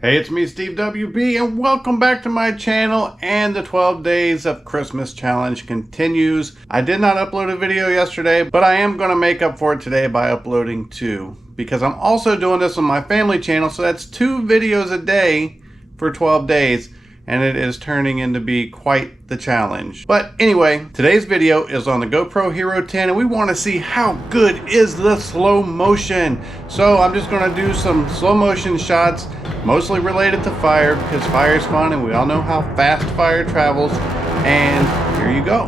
Hey, it's me, Steve WB, and welcome back to my channel. And the 12 days of Christmas challenge continues. I did not upload a video yesterday, but I am going to make up for it today by uploading two, because I'm also doing this on my family channel, so that's 2 videos a day for 12 days, and it is turning into be quite the challenge. But anyway, today's video is on the GoPro Hero 10, and we want to see how good is the slow motion. So I'm just going to do some slow motion shots, mostly related to fire, because fire is fun and we all know how fast fire travels. And here you go.